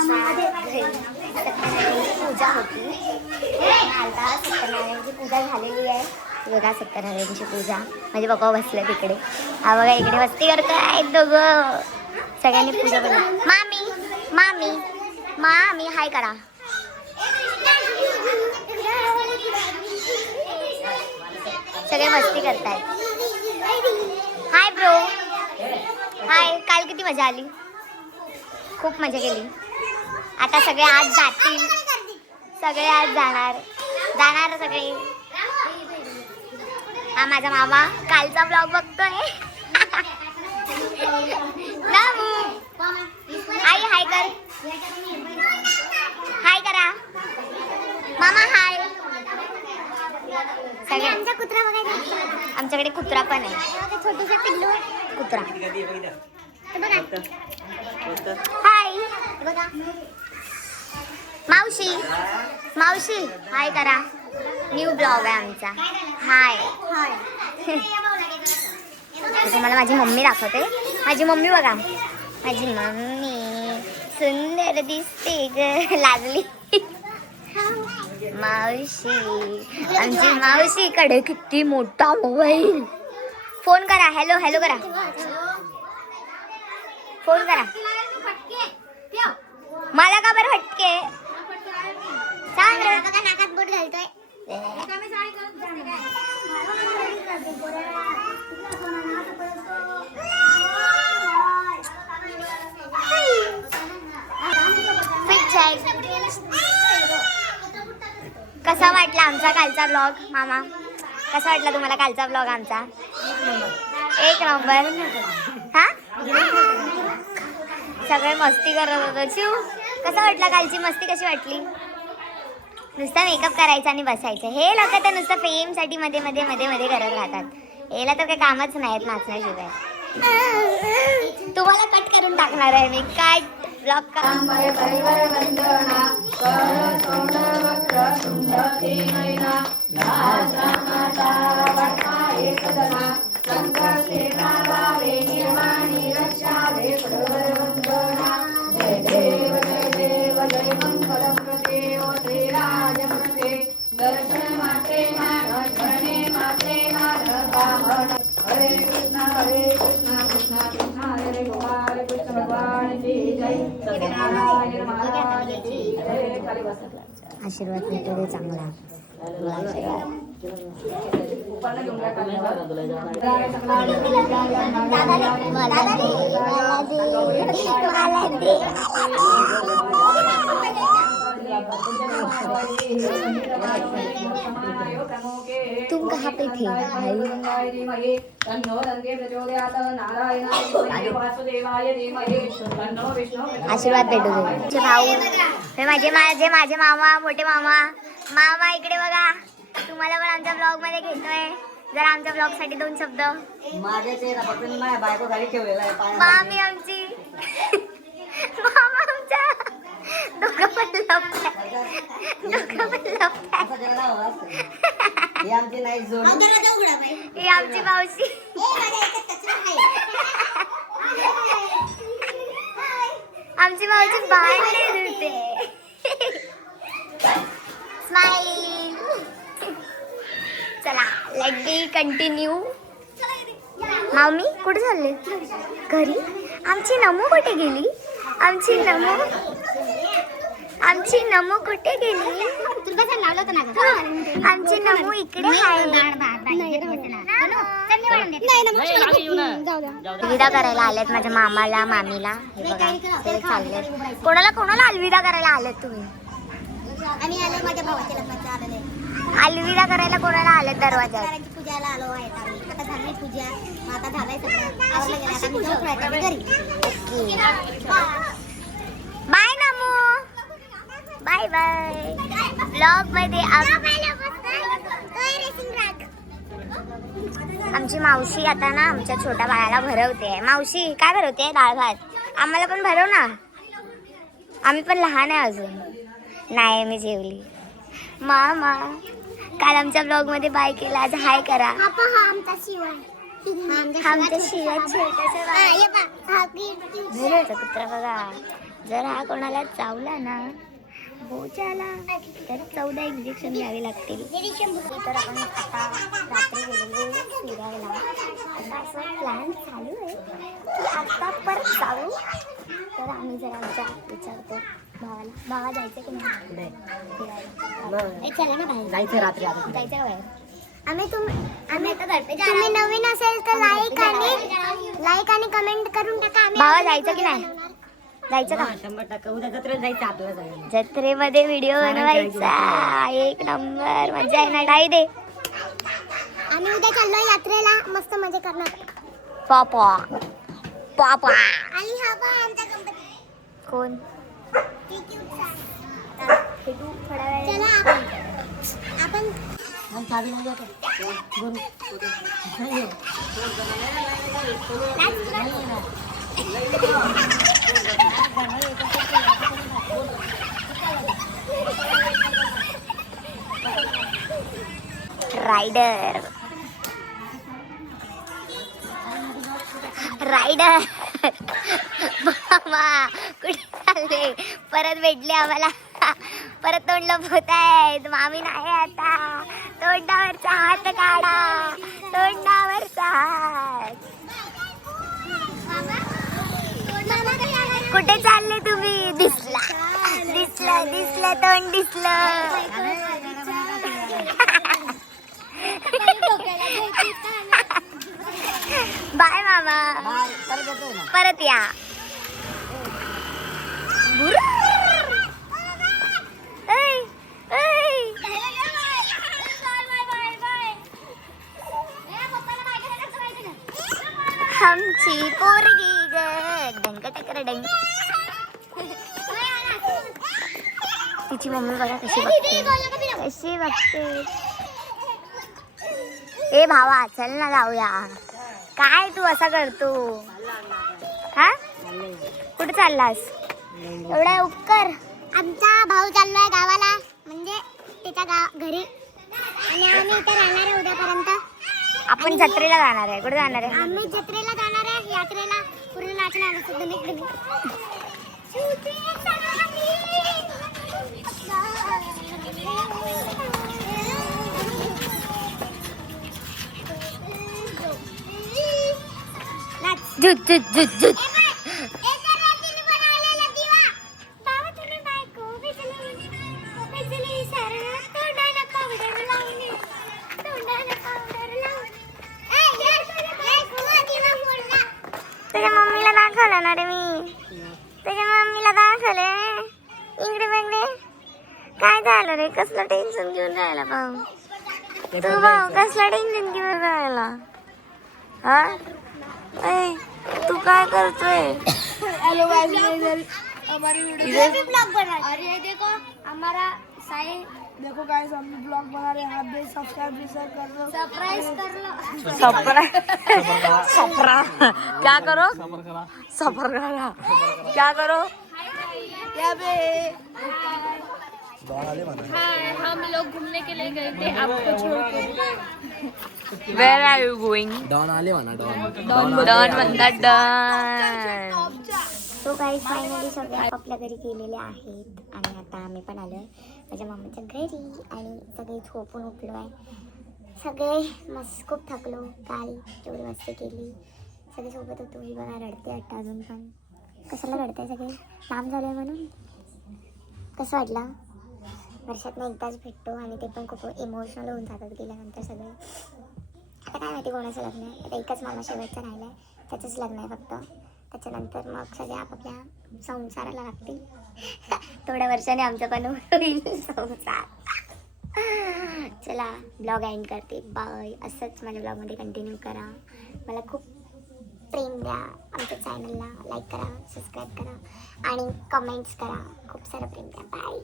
घरी सत्यनारायणची पूजा होती. आता सत्यनारायणची पूजा झालेली आहे. बघा सत्यनारायणची पूजा. माझे पप्पा बसले तिकडे. हा बघा इकडे मस्ती करतो आहेत दोघं. सगळ्यांनी पूजा केली. मामी मामी मामी हाय करा. सगळे मस्ती करतायत. Hi bro. हाय. काल किती मजा आली. खूप मजा केली. आता सगळे आज जातील. सगळे आज जाणार सगळे. हा माझा मामा कालचा ब्लॉग बघतोय. आई हाय कर. हाय करा मामा. हाय. आमचा कुत्रा बघायचा. आमच्याकडे कुत्रा पण आहे. छोटूसा पिल्लू कुत्रा. हाय. मावशी मावशी हाय करा. न्यू ब्लॉग आहे आमचा. हाय. तुम्हाला माझी मम्मी दाखवते. माझी मम्मी बघा. माझी मम्मी सुंदर दिसते ग. लाजली. मावशी. आमची मावशीकडे किती मोठा मोबाईल. फोन करा. हॅलो हॅलो करा. फोन करा. मला का बरं फटके सांग रे. नाकात बोट घालतोय. कसा वाटला आमचा कालचा ब्लॉग मामा. कसा वाटला तुम्हाला कालचा ब्लॉग आमचा. एक नंबर. हा सगळे मस्ती करत होतो. शिव कसा वाटला कालची मस्ती. कशी वाटली. नुसता मेकअप करायचा आणि बसायचं. हे लोक तर नुसतं फेमसाठी मध्ये मध्ये मध्ये मध्ये करत राहतात. याला तर काही कामच नाहीत नाचण्याशिवाय. तुम्हाला कट करून टाकणार आहे मी. काय ब्लॉग का. दर्शन माते हरे कृष्णा कृष्णा कृष्णा हरे गोपाल कृष्ण भगवान की जय. सत्यनारायण महाराज की जय. खाली बसा. आशीर्वाद भेटू दे चांगला. तुम कहाँ पे थे भाई. आशीर्वाद भेटू दे. भाऊ हे माझे मामा मोठे मामा इकडे बघा. तुम्हाला पण आमच्या ब्लॉग मध्ये घेतोय. जरा आमच्या ब्लॉग साठी 2 शब्द. मामी आमची मामा आमच्या दोघं पण लपताय. ही आमची मावशी. आमची मावशी बाहेर धुते. स्माइल. चला लेट बी कंटिन्यू. मामी कुठे चालले. घरी. आमची नमू कुठे गेली. आमची नमू कुठे गेली. आमची नमू इकडे आहे. अलविदा करायला आलेत माझ्या मामाला मामीला. हे बघा ते चालले. कोणाला अलविदा करायला आलेत तुम्ही. आम्ही आलो माझ्या भावाच्या लग्नात आलेले. अलविदा करायला कोणाला आलेत दरवाजात. पूजाला आलो आहे आम्ही. आता झाली पूजा. आता झालाय सगळं. आवरलं गेलं. आता मी जाऊ घरी. Okay bye Namu. Bye bye. Blog मध्ये आमची मावशी आता ना आमच्या छोट्या बाळाला भरवते. मावशी काय भरवते. डाळ भात. आम्हाला पण भरव ना. आम्ही पण लहान आहे अजून. नाही मी जेवली. मामा काल आमच्या ब्लॉग मध्ये बाय केला. आज हाय करा. आमचा शिवाय. आमच्या शिवाय छोटासा कुत्रा बघा. जर हा कोणाला चावला ना बोचाला तर 14 इंजेक्शन घ्यावे लागतील. तर आपण आता रात्री गेलेलो फिरायला. आता असं प्लॅन चालू आहे की आता परत जाऊ. तर आम्ही जरा विचारतो भावाला, भावा जायचं की नाही फिरायला? चला ना बाहेर जायचं, रात्री जायचं का बाहेर? आम्ही तुम्ही नवीन असेल तर लाईक आणि कमेंट करून टाका. भावा जायचं की नाही? जायचं का? 100% उद्या जत्रेला जायचं आपल्याला. जत्रेमध्ये व्हिडिओ बनवायचा. एक नंबर मजा आहे ना. डाई दे. आम्ही उद्या चाललोय यात्रेला, मस्त मजा करणार. पापा पापा आणि हा पण आमचा गणपती. कोण? चला आपण रायडर रायडर मामा कुठे चालले? परत भेटले आम्हाला. परत तोंड लपवत आहेत. मामी नाही आता. तोंडावरचा हात काढा. तोंडावरचा हात. कुठे चालले तुम्ही? दिसलं तोंड दिसलं. बाय मामा. परत या. आमची पोरगी ग डंग टकर डंग. तिची मम्मी बघा कशी बघते. ए भावा चल ना जाऊया. काय तू असा करतो? हा कुठे चाललास? एवढा उपकर. आमचा भाऊ चाललोय गावाला, म्हणजे त्याच्या घरी, आणि आम्ही इथे राहणार आहे उद्यापर्यंत. आपण जत्रेला जाणार आहे. कुठे जाणार आहे? आम्ही जत्रेला जाणार आहे, यात्रेला पूर्ण नाचणार आहे. झुट. त्याच्या मम्मीला दाखवलं ना रे मी. त्याच्या मम्मीला दाखवले. इकडे बघले काय झालं रे? कसलं टेन्शन घेऊन राहिला भाऊ? तू भाऊ कसला टेन्शन घेऊन राहिला? हा तू काय करतोय? हेलो गाइस, हमारी वीडियो ब्लॉग बना और ये देखो हमारा साई, देखो गाइस, हम ब्लॉग बना रहे हैं. आप भी सब्सक्राइब कर लो. सरप्राइज कर लो. सफरा क्या करो? सफर करा. क्या करो? यहाँ पे हम लोग घूमने के लिए गए थे आपको छोड़ के. वेर आर यू गोइंग? डॉन आले म्हणा डॉन. डन म्हणतात डन. तो काही फायनली सगळे आपल्या घरी गेलेले आहेत. आणि आता आम्ही पण आलोय माझ्या मम्मीच्या घरी. आणि सगळे झोपून उठलो आहे. सगळे मस्त खूप थकलो. काल तेवढी मस्ती केली. सगळे सोबत होतो. ही बघा रडते वाटतं अजून पण. कशाला रडते सगळे? काम झालंय म्हणून. कसं वाटलं? वर्षातनं एकदाच भेटतो आणि ते पण खूप इमोशनल होऊन जातात गेल्यानंतर सगळे. आता काय माहिती कोणाचं लग्न आहे. आता एकच मला शेवटचं राहिलं आहे, त्याचंच लग्न आहे फक्त. त्याच्यानंतर मग सगळे आपापल्या संसाराला लागतील. थोड्या वर्षाने आमचं पण होईल संसार. चला ब्लॉग एंड करते. बाय. असंच माझ्या ब्लॉगमध्ये कंटिन्यू करा. मला खूप प्रेम द्या. आमच्या चॅनलला लाईक करा, सबस्क्राईब करा आणि कमेंट्स करा. खूप सारं प्रेम द्या. बाय.